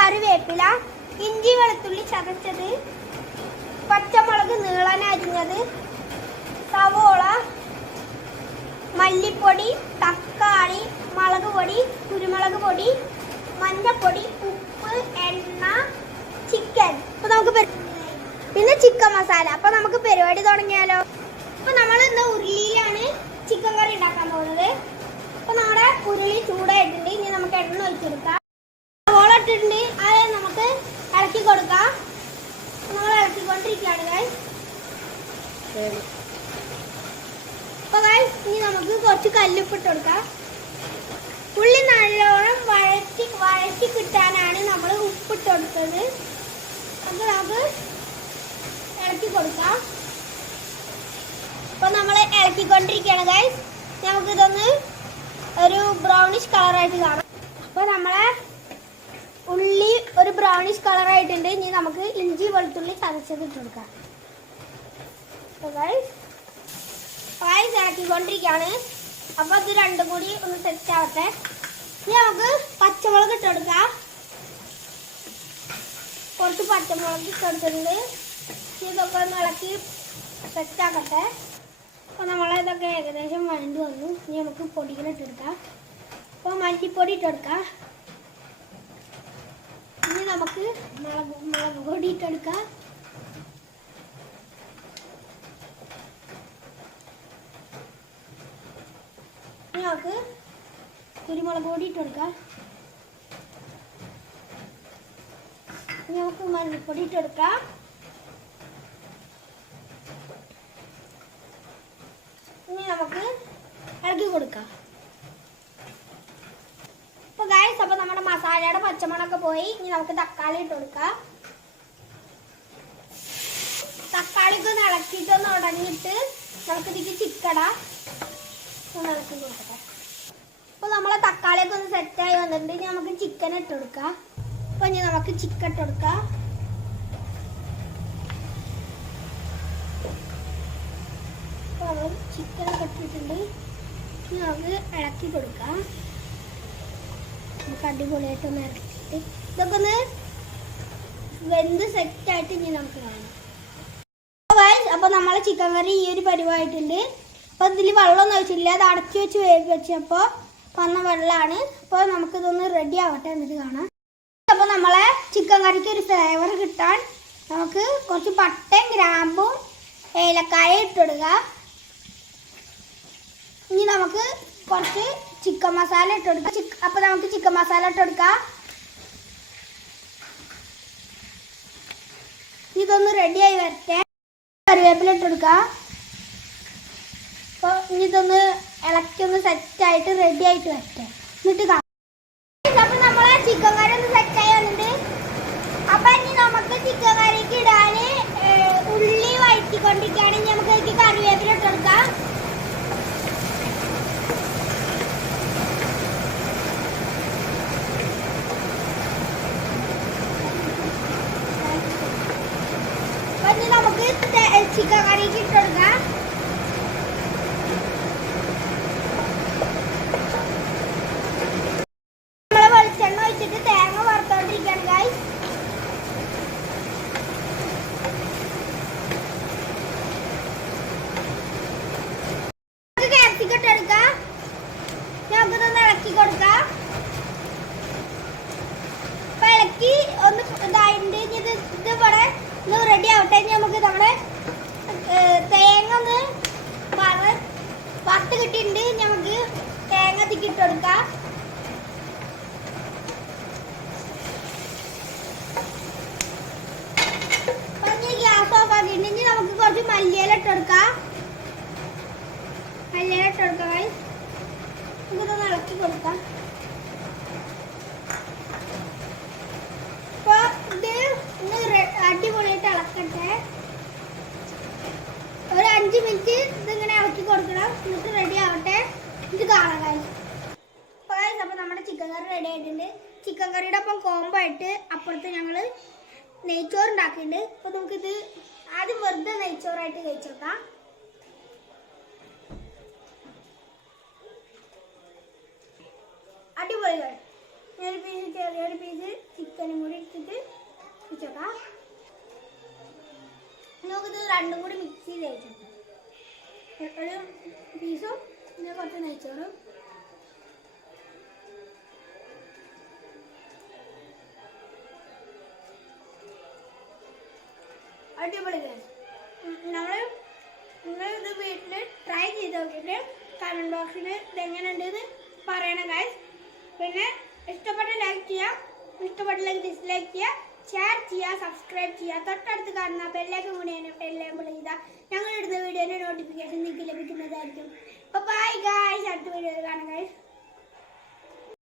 കറിവേപ്പില, ഇഞ്ചി വെളുത്തുള്ളി ചതച്ചത്, പച്ചമുളക് നീളൻ അരിഞ്ഞത്, സവോള, മല്ലിപ്പൊടി, തക്കാളി, മുളക് പൊടി, കുരുമുളക് പൊടി, മഞ്ഞപ്പൊടി, ഉപ്പ്, എണ്ണ, ചിക്കൻ. അപ്പൊ നമുക്ക് പിന്നെ ചിക്കൻ മസാല. അപ്പൊ നമുക്ക് പരിപാടി തുടങ്ങിയാലോ. അപ്പൊ നമ്മൾ ഇന്ന് ഉരുളിയിലാണ് ചിക്കൻ കറി ഉണ്ടാക്കാൻ പോകുന്നത്. അപ്പൊ നമ്മുടെ ഉരുളി ചൂടായിട്ടുണ്ട്. ഇനി നമുക്ക് എണ്ണ ഒഴിച്ചെടുക്കാം. സവോള ഇട്ടിട്ടുണ്ട്, അത് നമുക്ക് ഇളക്കി കൊടുക്കാം. നമ്മൾ ഇളക്കിക്കൊണ്ടിരിക്കുകയാണ് ഗൈസ്. അപ്പൊ ഗൈസ് ഇനി നമുക്ക് കുറച്ച് കല്ലുപ്പിട്ട് കൊടുക്കാം. ഉള്ളി നല്ലോണം വഴറ്റി കിട്ടാനാണ് നമ്മൾ ഉപ്പിട്ട് കൊടുത്തത്. അപ്പൊ നമുക്ക് ഇളക്കി കൊടുക്കാം. അപ്പൊ നമ്മൾ ഇളക്കിക്കൊണ്ടിരിക്കുകയാണ് ഗൈസ്. നമുക്കിതൊന്ന് ഒരു ബ്രൗണിഷ് കളറായിട്ട് കാണാം. അപ്പൊ നമ്മളെ ഉള്ളി ഒരു ബ്രൗണിഷ് കളറായിട്ടുണ്ട്. ഇനി നമുക്ക് ഇഞ്ചി വെളുത്തുള്ളി ചതച്ചത് ഇട്ട് കൊടുക്കാം. ഇളക്കിക്കൊണ്ടിരിക്കുകയാണ്. അപ്പൊ ഇത് രണ്ടും കൂടി ഒന്ന് സെറ്റ് ആവട്ടെ. ഇനി നമുക്ക് പച്ചമുളക് ഇട്ട് കൊടുക്കാം. കുറച്ച് പച്ചമുളക് ഇട്ട് കൊടുത്തിട്ടുണ്ട്. ഇതൊക്കെ ഒന്ന് ഇളക്കി സെറ്റ് ആക്കട്ടെ. അപ്പോൾ നമ്മളിതൊക്കെ ഏകദേശം വഴണ്ടി വന്നു. ഇനി നമുക്ക് പൊടികൾ ഇട്ടെടുക്കാം. അപ്പോൾ മല്ലിപ്പൊടി ഇട്ടെടുക്കാം. ഇനി നമുക്ക് മുളക് പൊടി ഇട്ടെടുക്കാം. ഇനി നമുക്ക് കുരുമുളക് പൊടി ഇട്ടെടുക്കാം. ഇനി നമുക്ക് മല്ലിപ്പൊടി ഇട്ടെടുക്കാം. ഇനി നമുക്ക് ഇളക്കി കൊടുക്കാം. അപ്പൊ ഗൈസ്, അപ്പൊ നമ്മുടെ മസാലയുടെ പച്ചമണൊക്കെ പോയി. ഇനി നമുക്ക് തക്കാളി ഇട്ട് കൊടുക്കാം. തക്കാളിക്ക് ഒന്ന് ഇളക്കിയിട്ടൊന്ന് ഉടഞ്ഞിട്ട് നമുക്ക് ഇതിക്ക് ചിക്കടാം. ഒന്ന് ഇളക്കി കൊടുക്കട്ടെ. അപ്പൊ നമ്മളെ തക്കാളിയൊക്കെ ഒന്ന് സെറ്റായി വന്നിട്ടുണ്ട്. ഇനി നമുക്ക് ചിക്കൻ ഇട്ട് കൊടുക്കാം. അപ്പൊ ഇനി നമുക്ക് ചിക്കൻ ഇട്ട് കൊടുക്കാം. ചിക്കൻ കട്ടിട്ടുണ്ട്. ഇനി നമുക്ക് ഇളക്കി കൊടുക്കാം. നമുക്ക് അടിപൊളിയായിട്ടൊന്ന് ഇറക്കിയിട്ട് ഇതൊക്കെ ഒന്ന് വെന്ത് സെറ്റായിട്ട് ഇനി നമുക്ക് കാണാം. അപ്പൊ നമ്മളെ ചിക്കൻ കറി ഈ ഒരു പരിവായിട്ടുണ്ട്. അപ്പൊ ഇതിൽ വെള്ളമൊന്നും ഒഴിച്ചില്ല. അത് അടച്ചു വെച്ച് വെച്ചപ്പോൾ വന്ന വെള്ളമാണ്. അപ്പോൾ നമുക്കിതൊന്ന് റെഡി ആവട്ടെ, എന്നിട്ട് കാണാം. അപ്പോൾ നമ്മളെ ചിക്കൻ കറിക്ക് ഒരു ഫ്ലേവർ കിട്ടാൻ നമുക്ക് കുറച്ച് പട്ടയും ഗ്രാമ്പും ഏലക്കായ ഇട്ടിടുക. ഇനി നമുക്ക് കുറച്ച് ചിക്കൻ മസാല ഇട്ടെടുക്കാം. അപ്പോൾ നമുക്ക് ചിക്കൻ മസാല ഇട്ടെടുക്കാം. ഇതൊന്ന് റെഡിയായി വരട്ടെ. കറിവേപ്പില ഇട്ടെടുക്കാം. അപ്പോൾ ഇനി ഇതൊന്ന് ഇളക്കി ഒന്ന് സെറ്റായിട്ട് റെഡി ആയിട്ട് വരട്ടെ, എന്നിട്ട് കാണാം. അപ്പോൾ നമ്മളെ ചിക്കൻ കറി ഒന്ന് സെറ്റായി വന്നിട്ട് അപ്പം ഇനി നമുക്ക് ചിക്കൻ കറിക്ക് ഇടാൻ ഉള്ളി വഴറ്റിക്കൊണ്ടിരിക്കുകയാണെങ്കിൽ നമുക്ക് ഇതിലേക്ക് കറിവേപ്പില ഇട്ടെടുക്കാം. നമുക്ക് ചിക്കൻ കറിക്ക് ഇട്ടെടുക്കാം. നമ്മള് വെളിച്ചെണ്ണ ഒഴിച്ചിട്ട് തേങ്ങ വറുത്തോണ്ടിരിക്കുകയാണ് ഗൈസ്. നമുക്ക് ക്യാപ്സിക്കം ഇട്ടെടുക്കാം. നമുക്കിതൊന്ന് ഇളക്കി കൊടുക്കാം. അപ്പൊ ഇളക്കി ഒന്ന് ഇതായിട്ട് ഇത് ഇവിടെ റെഡി ആവട്ടെ. നമുക്ക് നമ്മുടെ തേങ്ങ ഒന്ന് വറുത്ത് കിട്ടിയിട്ടുണ്ട്. നമുക്ക് തേങ്ങ തിക്കിട്ട് കൊടുക്കാം. ഗ്യാസ് ഓഫ് ആക്കിയിട്ടുണ്ടെങ്കിൽ നമുക്ക് കുറച്ച് മല്ലിയില ഇട്ടെടുക്കാം. മല്ലിയില ഇട്ടെടുക്കാം. നമുക്കിതൊന്ന് ഇളക്കി കൊടുക്കാം. അപ്പൊ ഇത് അടിപൊളിയായിട്ട് ഇളക്കട്ടെ. ഒരു 5 മിനിറ്റ് ഇതിങ്ങനെ ഇളക്കി കൊടുക്കണം, എന്നിട്ട് റെഡി ആവട്ടെ. ഇത് കാണാൻ. അപ്പോൾ നമ്മുടെ ചിക്കൻ കറി റെഡി ആയിട്ടുണ്ട്. ചിക്കൻ കറിയുടെ ഒപ്പം കോംബോ ആയിട്ട് അപ്പുറത്ത് ഞങ്ങൾ നെയ്ച്ചോറ് ഉണ്ടാക്കിയിട്ടുണ്ട്. അപ്പോൾ നമുക്കിത് ആദ്യം വെറുതെ നെയ്ച്ചോറായിട്ട് കഴിച്ചോക്കാം. അടിപൊളികൾ. ഒരു പീസ് ചെറിയൊരു പീസ് ചിക്കനും കൂടി ഇട്ടിട്ട് വെച്ചോക്കാം. നമുക്കിത് രണ്ടും കൂടി മിക്സ് ചെയ്ത് വെച്ചോക്കാം. ഒരു പീസും പിന്നെ കുറച്ച് നെയ്ച്ചോറും. അടിപൊളി. നിങ്ങളിത് വീട്ടിൽ ട്രൈ ചെയ്ത് നോക്കിയിട്ട് കമന്റ് ബോക്സിൽ ഇതെങ്ങനെയുണ്ടെന്ന് പറയണം ഗൈസ്. പിന്നെ ഇഷ്ടപ്പെട്ട ലൈക്ക് ചെയ്യാം, ഇഷ്ടപ്പെട്ടില്ലെങ്കിൽ ഡിസ്ലൈക്ക് ചെയ്യുക, ഷെയർ ചെയ്യുക, സബ്സ്ക്രൈബ് ചെയ്യുക. തൊട്ടടുത്ത് കാണുന്ന ബെല്ലേക്കും കൂടി എനേബിൾ ചെയ്താൽ ഞങ്ങൾ ഇടുന്ന വീഡിയോയുടെ നോട്ടിഫിക്കേഷൻ നിങ്ങൾക്ക് ലഭിക്കുന്നതായിരിക്കും. അപ്പോൾ ബൈ ഗൈസ്, അടുത്ത വീഡിയോയിൽ കാണാം ഗൈസ്.